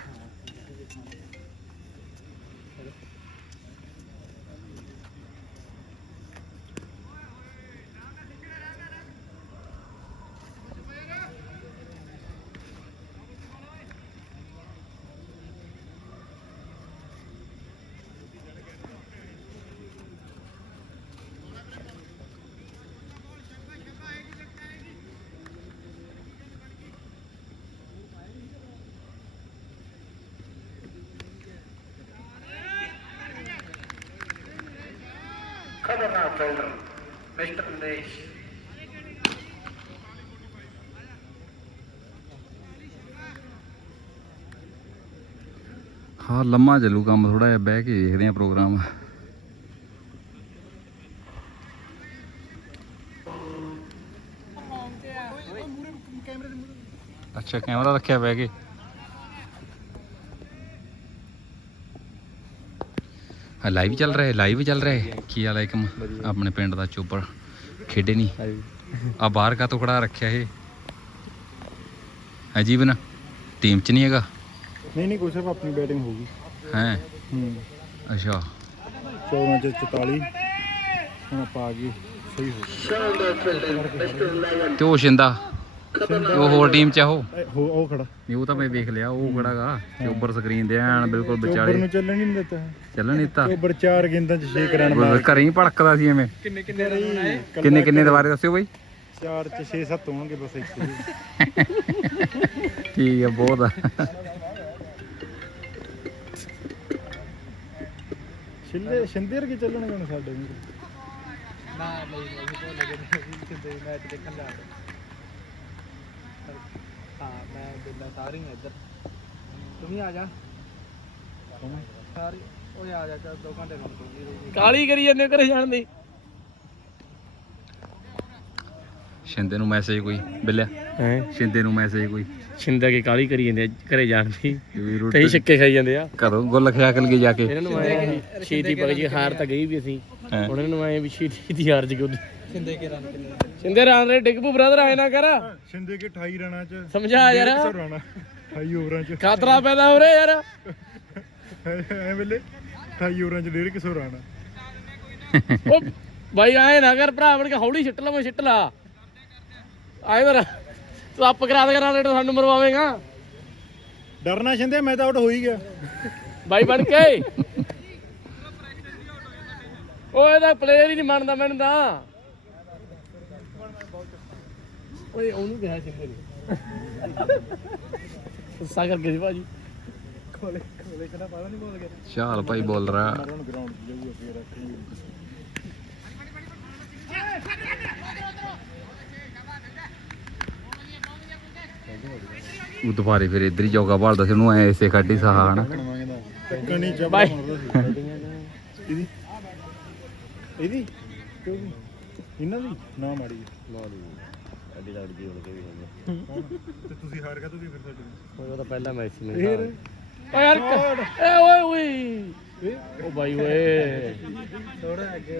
ਹਾਂ, ਲੰਮਾ ਚੱਲੂ ਕੰਮ ਥੋੜਾ ਜਿਹਾ ਬਹਿ ਕੇ ਦੇਖਦੇ ਆ ਪ੍ਰੋਗਰਾਮ। ਅੱਛਾ, ਕੈਮਰਾ ਰੱਖਿਆ ਬਹਿ ਕੇ। ਹਾਂ ਲਾਈਵ ਚੱਲ ਰਿਹਾ ਹੈ ਲਾਈਵ ਚੱਲ ਰਿਹਾ ਹੈ। ਕੀ ਹਾਲ ਆਪਣੇ ਪਿੰਡ ਦਾ ਚੋਪਰ ਖੇਡੇ ਨਹੀਂ ਆ ਬਾਹਰ ਕਾ ਖੜਾ ਰੱਖਿਆ ਇਹ? ਅਜੀਬ ਨਾ ਟੀਮ ਚ ਨਹੀਂ ਹੈਗਾ? ਨਹੀਂ ਨਹੀਂ ਕੋਈ ਸਿਰਫ ਆਪਣੀ ਬੈਟਿੰਗ ਹੋਊਗੀ। ਹੈ? ਹੂੰ। ਅੱਛਾ। 14 ਚ 44 ਹੁਣ ਆਪਾਂ ਆ ਗਏ। ਸਹੀ ਹੋ ਤੇ ਉਹ ਸ਼ਿੰਦਾ। ਤੇ ਉਹ ਹੋਰ ਟੀਮ ਚ ਆ ਉਹ? ਉਹ ਖੜਾ। ਨਹੀਂ ਉਹ ਤਾਂ ਮੈਂ ਵੇਖ ਲਿਆ ਉਹ ਖੜਾਗਾ ਤੇ ਉੱਪਰ ਸਕਰੀਨ ਦੇ ਐਨ ਬਿਲਕੁਲ ਵਿਚਾਲੇ। ਨੂੰ ਚੱਲਣ ਨਹੀਂ ਦਿੱਤਾ। ਚੱਲਣ ਨਹੀਂ ਦਿੱਤਾ। ਚੋਬਰ ਚਾਰ ਗੇਂਦਾਂ ਚ 6 ਰਨ ਮਾਰ। ਘਰੇ ਹੀ ਭੜਕਦਾ ਸੀ ਐਵੇਂ। ਕਿੰਨੇ ਕਿੰਨੇ ਰਨ ਕਿੰਨੇ ਕਿੰਨੇ ਦੁਬਾਰੇ ਦੱਸਿਓ ਬਈ। ਚਾਰ ਚ 6 7 ਹੋਣਗੇ ਬਸ ਇੱਕ ਠੀਕ ਹੈ ਬਹੁਤ ਆ। ਛਿੱਲੇ ਸ਼ਿੰਦੇ ਵਰਗੇ ਚੱਲਣਗੇ ਹੁਣ ਸਾਡੇ ਵੀ ਨਾ ਨਹੀਂ ਨਹੀਂ ਭੁੱਲ ਗਏ ਨਹੀਂ ਕਿਤੇ ਮੈਚ ਦੇਖਣ ਜਾ ਹਾਂ ਮੈਂ ਬਿੱਲਾ ਸਾਰੀ ਹਾਂ ਇੱਧਰ। ਤੂੰ ਵੀ ਆ ਜਾ। ਸਾਰੀ ਓਏ ਆ ਜਾ ਕਰ 2 ਘੰਟੇ ਰੁਕ ਤੂੰ ਕਾਲੀ ਕਰੀ ਜਾਂਦੇ ਘਰੇ ਜਾਣ ਦੀ। ਸ਼ਿੰਦੇ ਨੂੰ ਮੈਸੇਜ ਕੋਈ ਬਿੱਲਿਆ? ਹੈ? ਸ਼ਿੰਦੇ ਨੂੰ ਮੈਸੇਜ ਕੋਈ। ਛਿੰਦਾ ਕੇ ਕਾਲੀ ਕਰੀ ਜਾਂਦੇ ਆ ਘਰੇ ਜਾਣ ਦੀ। ਕਈ ਛੱਕੇ ਖਾਈ ਜਾਂਦੇ ਆ। ਕਦੋਂ ਗੁੱਲ ਖਿਆ ਕੇ ਜਾ ਕੇ। ਇਹਨਾਂ ਨੂੰ ਆਏ ਵੀ ਛੇਤੀ ਪਕ ਜੀ ਹਾਰ ਤਾਂ ਗਈ ਵੀ ਅਸੀਂ। ਉਹਨਾਂ ਨੂੰ ਆਏ ਵੀ ਛੇਤੀ ਦੀ ਹਾਰ ਜੀ ਕਿੰਦੇ ਕੇ ਰਨ ਕਿੰਨੇ ਛਿੰਦੇ ਰਨ ਰੇ ਡਿੱਗਪੂ ਬ੍ਰਦਰ ਆਏ ਨਾ ਕਰ। ਸ਼ਿੰਦੇ ਕੇ 28 ਰਨਾਂ ਚ ਸਮਝਾ ਯਾਰ। 150 ਰਨਾਂ 28 ਓਵਰਾਂ ਚ। ਖਾਤਰਾ ਪੈਦਾ ਹੋ ਰਿਹਾ ਯਾਰ। ਐ ਵੇਲੇ 28 ਓਵਰਾਂ ਚ 150 ਰਨ ਉਹ ਬਾਈ ਆਏ ਨਾ ਕਰ ਭਰਾ ਬਣ ਕੇ ਹੌਲੀ ਛਿੱਟ ਲਵਾਂ ਛਿੱਟ ਲਾ। ਆਏ ਮੇਰਾ ਤੂੰ ਆਪ ਕਰਾ ਦੇ ਕਰਾ ਦੇ ਸਾਨੂੰ ਮਰਵਾਵੇਂਗਾ ਡਰਨਾ ਸ਼ਿੰਦੇ ਮੈਂ ਤਾਂ ਆਊਟ ਹੋ ਹੀ ਗਿਆ ਬਾਈ ਬਣ ਕੇ ਉਹ ਇਹਦਾ ਪਲੇਅਰ ਹੀ ਨਹੀਂ ਮੰਨਦਾ ਮੈਨੂੰ ਤਾਂ ਓਏ ਉਹਨੂੰ ਕਿਹਾ ਸਿੰਦੇ ਨੇ ਗੁੱਸਾ ਕਰਕੇ ਸੀ ਭਾਜੀ ਕੋਲੇ ਕੋਲੇ ਕਿਹੜਾ ਪਤਾ ਨਹੀਂ ਬੋਲ ਗਿਆ ਚਾਲ ਭਾਈ ਬੋਲ ਰਿਹਾ ਹੁਣ ਗਰਾਊਂਡ 'ਚ ਜਾਊਗਾ ਫੇਰ ਉਹ ਦੁਬਾਰੇ ਫਿਰ ਇੱਧਰ ਹੀ ਜੋਗਾ ਭਾਲਦਾ ਸੀ, ਉਹਨੂੰ ਐ ਇਸੇ ਕੱਢੀ ਸਾਹ ਹਨਾ। ਮੰਗਦਾ ਟੱਕਣੀ ਇਹਦੀ ਇਹਦੀ ਇਹਨਾਂ ਦੀ ਨਾ ਮਾੜੀ ਅੱਡੀ ਲੜਦੀ ਹੁਣ ਕੇ ਵੀ ਤੇ ਤੁਸੀਂ ਹਾਰ ਗਿਆ ਤੁਸੀਂ ਫਿਰ ਸਾਡੇ ਉਹ ਤਾਂ ਪਹਿਲਾ ਮੈਚ ਸੀ ਫੇਰ ਓ ਯਾਰ ਏ ਓਏ ਓਏ ਉਹ ਬਾਈ। ਓਏ ਥੋੜਾ ਅੱਗੇ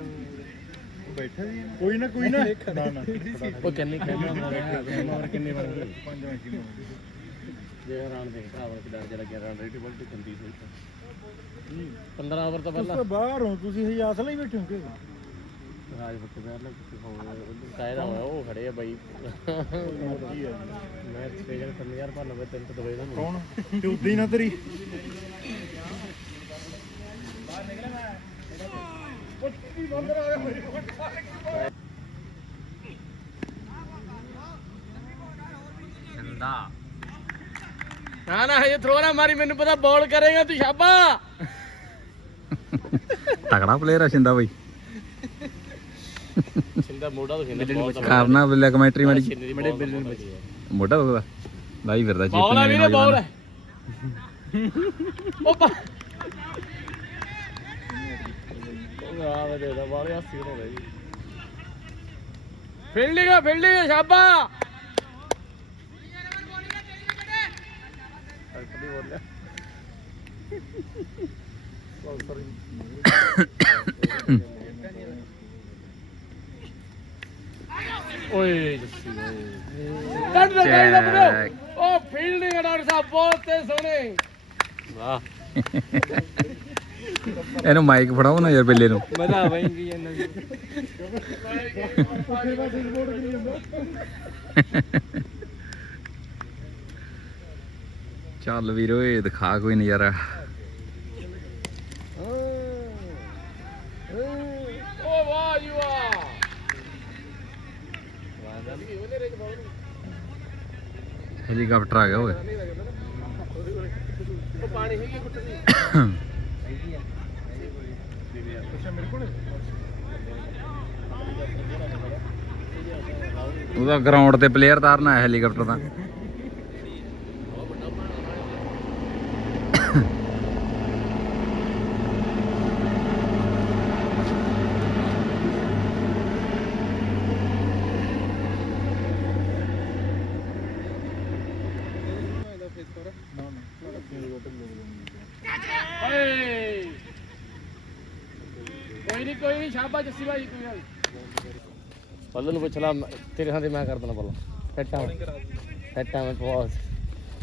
ਬੈਠਾ ਸੀ ਕੋਈ ਨਾ ਕੋਈ ਨਾ। ਨਾ ਨਾ। ਉਹ ਕਿੰਨੀ ਖੇਡਣਾ ਮਾਰ ਕਿੰਨੇ ਬਣ ਗਏ ਪੰਜ ਹੀ ਹੋਣਗੇ। ਜੇ ਰਨ ਦੇ ਭਰਾਵਾਂ ਕਿ ਡਰ ਜਿਹੜਾ 11 ਰੇਟ ਬਲ ਤੇ ਕੰਦੀ ਸੀ 15 ਓਵਰ ਤੋਂ ਪਹਿਲਾਂ। ਤਾਂ ਬਾਹਰ ਹੋ ਤੁਸੀਂ ਹਜੇ ਆਸਲਾ ਹੀ ਬੈਠੇ ਹੋ ਕਿ? ਰਾਜ ਬੱਤੇ ਪਹਿਲਾਂ ਕਿਤੇ ਹੋਰ ਉਧਰ ਕਾਇਦਾ ਹੋਇਆ ਉਹ ਖੜੇ ਆ ਬਾਈ। ਮੈਂ ਸਪੈਸ਼ਲ 3000 ਭਰ ਲਵੇ ਤਿੰਨ ਤੋਂ ਦਵੇ ਨਾ ਕੌਣ? ਤੇ ਉੱਦਾਂ ਹੀ ਨਾ ਤੇਰੀ। ਨਾ ਨਾ ਇਹ ਥਰੋ ਨਾ ਮਾਰੀ ਮੈਨੂੰ ਪਤਾ ਬੋਲ ਕਰੇਗਾ ਤੂੰ ਸ਼ਾਬਾ। ਤਕੜਾ ਪਲੇਅਰ ਆ ਸ਼ਿੰਦਾ ਬਾਈ। ਸਿੰਦਾ ਮੋਢਾ ਤੋਂ ਖੇਡਦਾ ਬਹੁਤ ਕਰਨਾ ਕਮੈਂਟਰੀ ਬਿੱਲੇ ਨੂੰ ਬਚੀ ਮੋਢਾ ਦੁਖਦਾ ਲਾਈ ਫਿਰਦਾ ਚੀਪ ਬੋਲ ਆ ਵੀਰੇ ਬੋਲ ਉਹ ਪਾ ਉਹ ਆ ਵੇ ਦੇ ਦਾ ਬਾਲੇ ਹਾਸੀ ਹੋ ਰਹੀ ਫੀਲਡਿੰਗ ਆ ਫੀਲਡਿੰਗ ਆ ਸ਼ਾਬਾ ਅਲਕੜੀ ਬੋਲਿਆ ਓਏ ਜੱਸੀ ਓਏ। ਕੱਢ ਦੇ ਕੱਢ ਦੇ ਉਹ ਫੀਲਡਿੰਗ ਡਾਕਟਰ ਸਾਹਿਬ ਬਹੁਤ ਤੇ ਸੋਹਣੇ। ਵਾਹ। ਇਹਨੂੰ ਮਾਈਕ ਫੜਾਓ ਨਾ ਯਾਰ ਬਿੱਲੇ ਨੂੰ। ਮਜ਼ਾ ਆਵੇਂਗੀ ਇਹਨਾਂ ਦੀ। ਚੱਲ ਵੀਰ ਓਏ ਦਿਖਾ ਕੋਈ ਨਜ਼ਾਰਾ। ਓ ਵਾਹ ਯੂ ਆ ਹੈਲੀਕਾਪਟਰ ਆ ਗਿਆ ਓਏ। ਉਹ ਪਾਣੀ ਹੈਗੀ ਗੁੱਟ ਦੀ ਉਹਦਾ ਗਰਾਊਂਡ ਤੇ ਪਲੇਅਰ ਤਾਰਨਾ ਹੈ ਹੈਲੀਕਾਪਟਰ ਦਾ ਓਏ ਕੋਈ ਨਹੀਂ ਕੋਈ ਨਹੀਂ ਸ਼ਾਬਾਸ਼ ਜੱਸੀ ਭਾਈ ਕੋਈ ਗੱਲ ਪੱਲੂ ਨੂੰ ਪੁੱਛ ਲਾ ਤੇਰੇ ਹਾਂ ਤੇ ਮੈਂ ਕਰ ਦੇਣਾ ਪੱਲਾ ਸੈਟਾਂ ਸੈਟਾਂ ਮੈਂ ਬਹੁਤ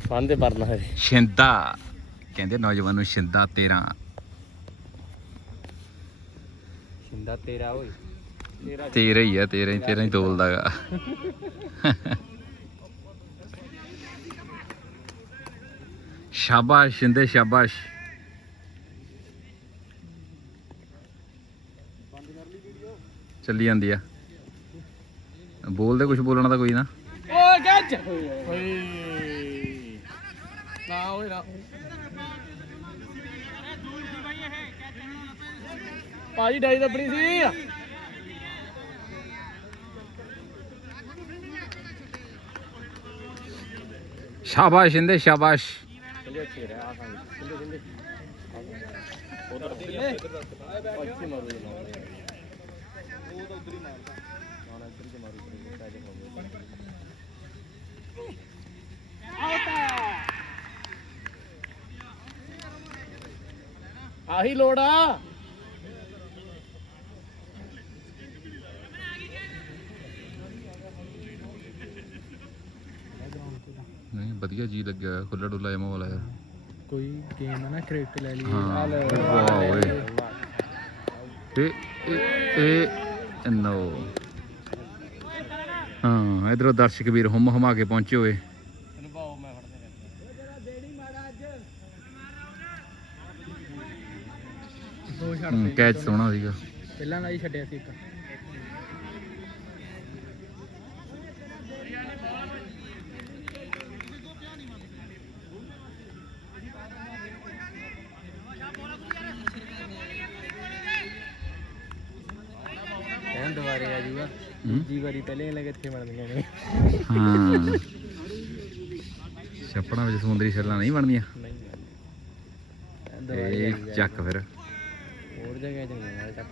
ਸੰਦੇ ਪਰਨਾ ਹੈ ਸ਼ਿੰਦਾ। ਕਹਿੰਦੇ ਨੌਜਵਾਨ ਨੂੰ ਸ਼ਿੰਦਾ 13 ਸ਼ਿੰਦਾ ਤੇਰਾ ਓਏ। ਤੇਰਾ 13 ਹੀ ਆ 13 ਹੀ 13 ਹੀ ਤੋਲਦਾਗਾ ਸ਼ਾਬਾਸ਼ ਸ਼ਿੰਦੇ ਸ਼ਾਬਾਸ਼। ਚੱਲੀ ਜਾਂਦੀ ਆ। ਬੋਲਦੇ ਕੁਝ ਬੋਲਣਾ ਤਾਂ ਕੋਈ ਨਾ। ਓਏ ਗੱਜ। ਓਏ ਨਾ ਓਏ ਨਾ। ਭਾਜੀ ਡਾਈ ਦੱਬਣੀ ਸੀ। ਸ਼ਾਬਾਸ਼ ਸ਼ਿੰਦੇ ਸ਼ਾਬਾਸ਼। ਆਹੀ ਲੋੜ ਆ। ਨਹੀਂ ਵਧੀਆ ਜੀ ਲੱਗਿਆ ਹੋਇਆ ਖੁੱਲਾ ਡੁੱਲਾ ਜਮਾ ਵਾਲਾ ਯਾਰ ਕੋਈ ਗੇਮ ਹੈ ਨਾ ਕ੍ਰਿਕਟ ਲੈ ਲਈ ਹਾਂ। ਵਾਹ ਓਏ। ਇਹ ਇਹ ਇਹ ਨੋ। ਹਾਂ ਇਧਰੋਂ ਦਰਸ਼ਕ ਵੀਰ ਹੁਮ ਹਮਾ ਕੇ ਪਹੁੰਚੇ ਹੋਏ ਦੋ ਛੱਡ ਹੂੰ, ਕੈਚ ਸੋਹਣਾ ਸੀਗਾ। ਪਹਿਲਾਂ ਦਾ ਹੀ ਛੱਡਿਆ ਸੀ ਇੱਕ। ਕਹਿਣ ਦੁਬਾਰੇ ਆ ਜੂਗਾ। ਹੂੰ? ਜੀ ਵਾਰੀ ਪਹਿਲੇ ਲੱਗੇ ਇੱਥੇ ਬਣਦੀਆਂ ਨੇ। ਹਾਂ। ਛੱਪੜਾਂ ਵਿੱਚ ਸਮੁੰਦਰੀ ਸੈਲਾਂ ਨਹੀਂ ਬਣਦੀਆਂ। ਦੁਬਾਰੇ ਇਹ ਚੱਕ ਫਿਰ। ਜਗ੍ਹਾ ਚੱਕ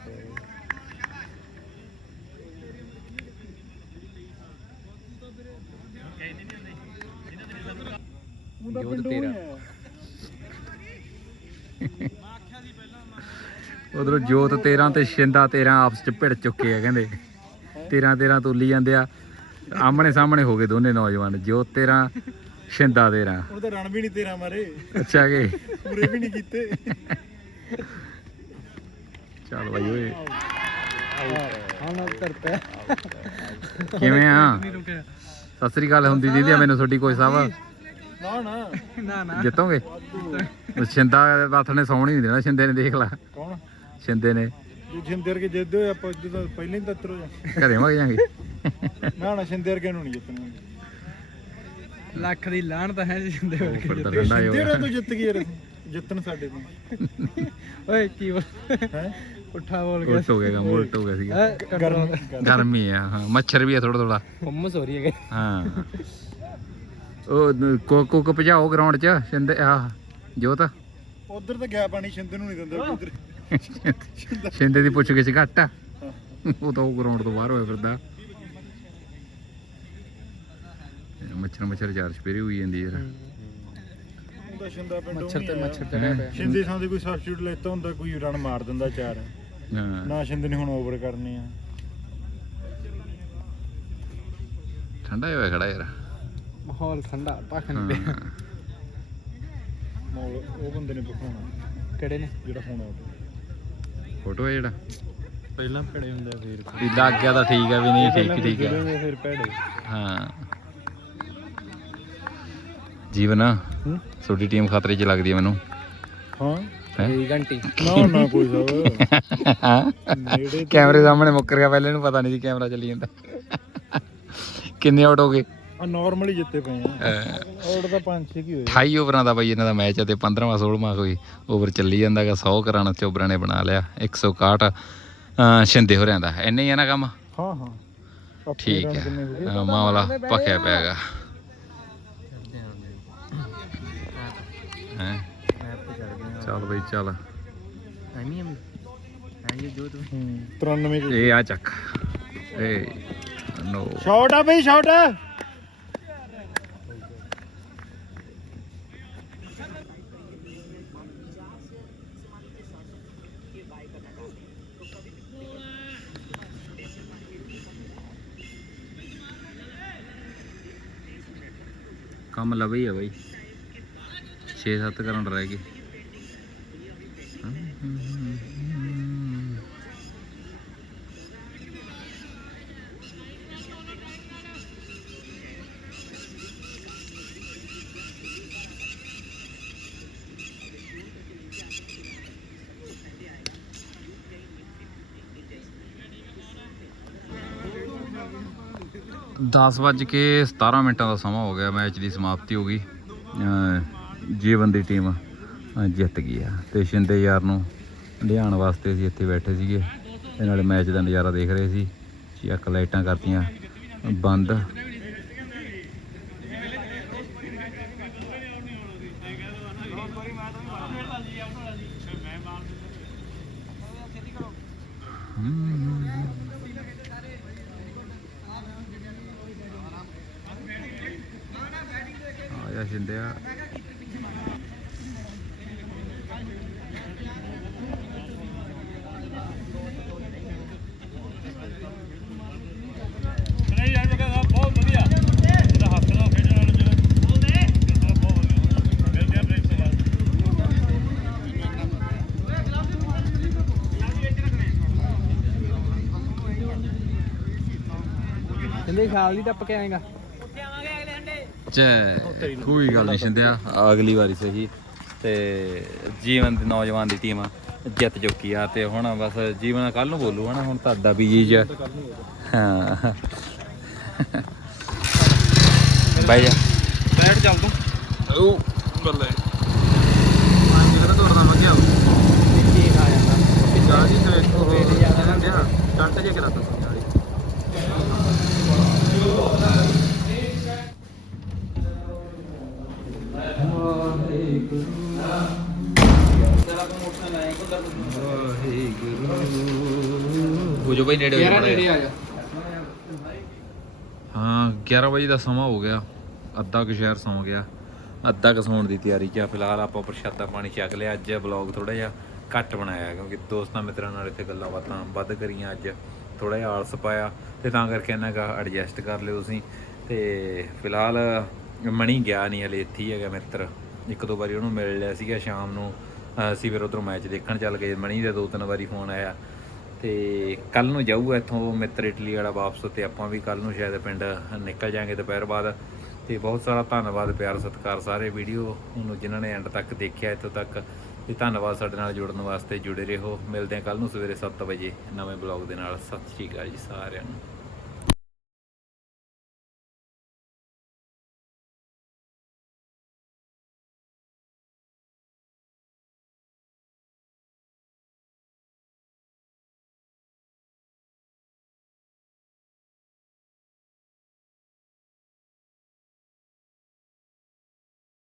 ਜੋਤ ਤੇਰਾ। ਉਧਰੋਂ ਜੋਤ 13 ਤੇ ਸ਼ਿੰਦਾ 13 ਆਪਸ ਚ ਭਿੜ ਚੁੱਕੇ ਆ ਕਹਿੰਦੇ। 13 13 ਤੋਲੀ ਜਾਂਦੇ ਆ। ਆਮਣੇ ਸਾਹਮਣੇ ਹੋ ਗਏ ਦੋਨੇ ਨੌਜਵਾਨ ਜੋਤ 13 ਸ਼ਿੰਦਾ 13 ਉਹ ਤਾਂ ਰਣ ਵੀ ਨਹੀਂ ਤੇਰਾ ਮਾਰੇ। ਅੱਛਾ ਕਿ? ਪੂਰੇ ਵੀ ਨਹੀਂ ਕੀਤੇ। ਚੱਲ ਬਾਈ ਓਏ। ਹਾਂ ਨਾ ਕਰਤਾ ਕਿਵੇਂ ਆ? ਸਤਿ ਸ੍ਰੀ ਅਕਾਲ ਹੁੰਦੀ ਦੀਦੀ ਮੈਨੂੰ ਤੁਹਾਡੀ ਕੋਈ ਸਾਹਿਬ ਨਾ ਨਾ। ਨਾ ਨਾ। ਜਿੱਤੋਗੇ? ਸ਼ਿੰਦਾ ਬਾਥ ਨੇ ਸੌਣ ਹੀ ਨਹੀਂ ਦੇਣਾ ਸ਼ਿੰਦੇ ਨੇ ਦੇਖ ਲਾ। ਕੌਣ? ਸ਼ਿੰਦੇ ਨੇ। ਤੂੰ ਜਿੰਦਰ ਕੇ ਜਿੱਦੇ ਹੋਏ ਆਪਾਂ ਜਦੋਂ ਪਹਿਲਾਂ ਹੀ ਤੱਤਰ ਹੋ ਜਾ ਘਰੇ ਵਗ ਜਾਾਂਗੇ। ਨਾ ਨਾ ਸਿੰਦਰ ਕੇ ਨੂੰ ਨਹੀਂ ਜਿੱਤਣਾ। ਲੱਖ ਦੀ ਲਾਹਣ ਤਾਂ ਹੈ ਜਿੰਦੇ ਉਹ ਫਿਰਦਾ ਡੰਡਾ ਹੀ ਹੋ ਸਿੰਦਰ ਗਿਆ। ਤੋਂ ਜਿੱਤ ਗਏ ਯਾਰ। ਜਿੱਤਣ ਸਾਡੇ ਤੋਂ ਓਏ ਕੀ ਬੋਲ ਹੈ? ਪੁੱਠਾ ਬੋਲ ਗਿਆ। ਉਲਟ ਹੋ ਗਿਆ ਕੰਮ ਉਲਟ ਹੋ ਗਿਆ ਸੀਗਾ। ਹੈ ਗਰਮ ਆ ਹਾਂ ਮੱਛਰ ਵੀ ਆ ਥੋੜਾ ਥੋੜਾ ਹੁਮਸ ਹੋ ਰਹੀ ਹੈ। ਹਾਂ ਉਹ ਨ- ਕੋ ਕੋ ਕੋ ਭਜਾਓ ਗਰਾਊਂਡ 'ਚ ਸ਼ਿੰਦੇ ਆ ਜੋਤ। ਉਧਰ ਤਾਂ ਗਿਆ ਪਾਣੀ ਸਿੰਦਰ ਨੂੰ ਨਹੀਂ ਦਿੰਦਾ ਉਧਰ। ਸ਼ਿੰਦੇ ਦੀ ਪੁੱਛ ਗਿੱਛ ਘੱਟ ਆ। ਉਹ ਤਾਂ ਉਹ ਗਰਾਊਂਡ ਤੋਂ ਬਾਹਰ ਹੋਇਆ ਫਿਰਦਾ। ਮੱਛਰ ਮੱਛਰ ਚਾਰ ਸਪੇਰੇ ਹੋਈ ਜਾਂਦੀ ਯਾਰ। ਉਹਦਾ ਸ਼ਿੰਦਾ ਪਿੰਡ ਮੱਛਰ ਤੇ ਮੱਛਰ ਚੜਿਆ ਪਿਆ। ਸ਼ਿੰਦੇ ਥਾਂ ਤੇ ਕੋਈ ਸਬਸਟੀਟਿਊਟ ਲੈਤਾ ਹੁੰਦਾ ਕੋਈ ਰਨ ਮਾਰ ਦਿੰਦਾ ਚਾਰ। ਹਾਂ। ਨਾ ਸ਼ਿੰਦੇ ਨੇ ਹੁਣ ਓਵਰ ਕਰਨੇ ਆ। ਠੰਡਾ ਹੋਇਆ ਖੜਾ ਯਾਰ। ਮਾਹੌਲ ਠੰਡਾ ਪੱਖ ਨਹੀਂ। ਹਾਂ। ਉਹ ਬੰਦੇ ਨੇ ਪਕਾਉਣਾ ਕਿਹੜੇ ਨੇ? ਜਿਹੜਾ ਹੁਣ ਆਉਂਦਾ ਫੋਟੋ ਹੈ ਜਿਹੜਾ? ਪਹਿਲਾਂ ਭੜੇ ਹੁੰਦੇ ਆ ਫੇਰ। ਵੀ ਲੱਗ ਗਿਆ ਤਾਂ ਠੀਕ ਹੈ ਵੀ ਨਹੀਂ ਠੀਕ ਠੀਕ ਹੈ ਜਿਹੜੇ ਫਿਰ ਭੜੇ। ਹਾਂ। ਜੀਵਨ ਹੂੰ? ਤੁਹਾਡੀ ਟੀਮ ਖਤਰੇ 'ਚ ਲੱਗਦੀ ਹੈ ਮੈਨੂੰ। ਹੈਂ? ਮੇਰੀ ਘੰਟੀ। ਨਾ ਨਾ ਕੋਈ ਸਭ ਨੇੜੇ ਕੈਮਰੇ ਸਾਹਮਣੇ ਮੁੱਕਰ ਗਿਆ ਪਹਿਲੇ ਨੂੰ ਪਤਾ ਨਹੀਂ ਸੀ ਕੈਮਰਾ ਚੱਲੀ ਜਾਂਦਾ। ਕਿੰਨੇ ਆਊਟ ਹੋ ਗਏ? ਆ ਨਾਰਮਲੀ ਜਿੱਤੇ ਪਏ ਆ। ਆਊਟ ਤਾਂ 5 6 ਕੀ ਹੋਏ 28 ਓਵਰਾਂ ਦਾ ਬਈ ਇਹਨਾਂ ਦਾ ਮੈਚ ਹੈ ਤੇ 15ਵਾਂ 16ਵਾਂ ਕੋਈ ਓਵਰ ਚੱਲੀ ਜਾਂਦਾਗਾ 100 ਕਰਾਣਾ ਚੋਬਰਾਂ ਨੇ ਬਣਾ ਲਿਆ 161 ਅਹ ਸ਼ਿੰਦੇ ਹੋ ਰਿਆਂ ਦਾ। ਇੰਨੇ ਹੀ ਆ ਨਾ ਕੰਮ? ਹਾਂ ਹਾਂ। ਠੀਕ ਹੈ। ਹੋ ਮਾਮਲਾ ਪੱਕਿਆ ਪਿਆਗਾ ਹੈ? ਚੱਲ ਬਈ ਚੱਲ। ਐਵੇਂ ਐਵੇਂ ਐਂ ਜੋ ਤੂੰ ਹੂੰ 93 ਚ। ਇਹ ਆ ਚੱਕ। ਏ ਨੋ। ਸ਼ਾਟ ਆ ਬਈ ਸ਼ਾਟ। ਕੰਮ ਲਵੇ ਹੀ ਆ ਬਈ। 6-7 ਕਰਨ ਰਹਿ ਗਏ। ਦਸ ਵੱਜ ਕੇ 17 ਮਿੰਟਾਂ ਦਾ ਸਮਾਂ ਹੋ ਗਿਆ, ਮੈਚ ਦੀ ਸਮਾਪਤੀ ਹੋ ਗਈ। ਅਹ ਜੀਵਨ ਦੀ ਟੀਮ ਜਿੱਤ ਗਈ ਆ। ਤੇ ਸ਼ਿੰਦੇ ਯਾਰ ਨੂੰ ਲਿਆਉਣ ਵਾਸਤੇ ਅਸੀਂ ਇੱਥੇ ਬੈਠੇ ਸੀਗੇ। ਤੇ ਨਾਲੇ ਮੈਚ ਦਾ ਨਜ਼ਾਰਾ ਦੇਖ ਰਹੇ ਸੀ। ਚੱਕ ਲਾਈਟਾਂ ਕਰਤੀਆਂ, ਬੰਦ ਆਇਆ ਸ਼ਿੰਦਿਆ ਨਹੀਂ ਯਾਰ ਮੈਂ ਕਹਿੰਦਾ ਬਹੁਤ ਵਧੀਆ ਇਹਦਾ ਹੱਥ ਨਾਲ ਖੇਡਣ ਵਾਲਾ ਜਿਹੜਾ ਬੋਲਦੇ ਬਹੁਤ ਵਧੀਆ ਮਿਲਦੇ ਆ ਬ੍ਰੇਕ ਤੋਂ ਬਾਅਦ ਕਹਿੰਦੇ ਖਾਲ ਦੀ ਟੱਪ ਕੇ ਆਏਗਾ। ਚੈ ਕੋਈ ਗੱਲ ਨਹੀਂ ਸ਼ਿੰਦਿਆ ਅਗਲੀ ਵਾਰੀ ਸਹੀ। ਤੇ ਜੀਵਨ ਦੀ ਨੌਜਵਾਨ ਦੀ ਟੀਮ ਜਿੱਤ ਚੁੱਕੀ ਆ ਤੇ ਹੁਣ ਬਸ ਜੀਵਨ ਕੱਲ ਨੂੰ ਬੋਲੂ ਹਨਾ? ਹੁਣ ਤੁਹਾਡਾ ਵੀ ਜੀ ਹਾਂ। ਬਾਈ ਜਾ। ਬੈਠ ਚੱਲ ਤੂੰ। ਉਹ ਬੱਲੇ ਮੈਂ ਕਿਹੜਾ ਦੌੜਦਾ ਮੱਗਿਆ ਕੀ ਖਾ ਜਾਂਦਾ। ਗਾੜੀ ਤੇ ਵੇਖੋ ਵੇਟ ਜ਼ਿਆਦਾ ਨਾ ਗਿਆ ਟੰਟ ਜੇ ਕਰਾਤਾ। ਗਾੜੀ ਹੋ ਜੋ ਬਾਈ ਨੇੜੇ ਹੋ ਜਾਓ ਯਾਰਾ ਮਾੜਾ ਨੇੜੇ ਜਿਹਾ। ਆ ਜਾ। ਹਾਂ 11 ਵਜੇ ਦਾ ਸਮਾਂ ਹੋ ਗਿਆ। ਅੱਧਾ ਕੁ ਸ਼ਹਿਰ ਸੌਂ ਗਿਆ। ਅੱਧਾ ਕੁ ਸੌਣ ਦੀ ਤਿਆਰੀ 'ਚ ਆ। ਫਿਲਹਾਲ ਆਪਾਂ ਪ੍ਰਸ਼ਾਦਾ ਪਾਣੀ ਛਕ ਲਿਆ। ਅੱਜ ਵਲੌਗ ਥੋੜਾ ਜਿਹਾ ਘੱਟ ਬਣਾਇਆ ਕਿਉਂਕਿ ਦੋਸਤਾਂ ਮਿੱਤਰਾਂ ਨਾਲ ਇੱਥੇ ਗੱਲਾਂ ਬਾਤਾਂ ਵੱਧ ਕਰੀਆਂ ਅੱਜ। ਥੋੜਾ ਜਿਹਾ ਆਲਸ ਪਾਇਆ ਤੇ ਤਾਂ ਕਰਕੇ ਇਹਨਾਂ ਕਾ ਐਡਜਸਟ ਕਰ ਲਿਓ ਤੁਸੀਂ। ਤੇ ਫਿਲਹਾਲ ਮਣੀ ਗਿਆ ਨਹੀਂ ਹਲੇ ਇੱਥੇ ਹੀ ਹੈਗਾ ਮਿੱਤਰ। ਇੱਕ ਦੋ ਵਾਰੀ ਉਹਨੂੰ ਮਿਲ ਲਿਆ ਸੀਗਾ ਸ਼ਾਮ ਨੂੰ। ਅਸੀਂ ਫਿਰ ਉਧਰੋਂ ਮੈਚ ਦੇਖਣ ਚੱਲ ਗਏ। ਮਣੀ ਦੇ ਦੋ ਤਿੰਨ ਵਾਰੀ ਫੋਨ ਆਇਆ। ਤੇ ਕੱਲ ਨੂੰ ਜਾਊਗਾ ਇੱਥੋਂ ਮਿੱਤਰ ਇਟਲੀ ਵਾਲਾ ਵਾਪਸ ਤੇ ਆਪਾਂ ਵੀ ਕੱਲ ਨੂੰ ਸ਼ਾਇਦ ਪਿੰਡ ਨਿਕਲ ਜਾਾਂਗੇ ਦੁਪਹਿਰ ਬਾਅਦ। ਤੇ ਬਹੁਤ ਸਾਰਾ ਧੰਨਵਾਦ, ਪਿਆਰ, ਸਤਿਕਾਰ ਸਾਰੇ ਵੀਡੀਓ ਨੂੰ ਜਿਨ੍ਹਾਂ ਨੇ ਐਂਡ ਤੱਕ ਦੇਖਿਆ ਇੱਥੋਂ ਤੱਕ। ਤੇ ਧੰਨਵਾਦ ਸਾਡੇ ਨਾਲ ਜੁੜਨ ਵਾਸਤੇ ਜੁੜੇ ਰਹੋ। ਮਿਲਦੇ ਹਾਂ ਕੱਲ ਨੂੰ ਸਵੇਰੇ 7 ਵਜੇ ਨਵੇਂ ਬਲੌਗ ਦੇ ਨਾਲ। ਸਤਿ ਸ਼੍ਰੀ ਅਕਾਲ ਜੀ ਸਾਰਿਆਂ ਨੂੰ।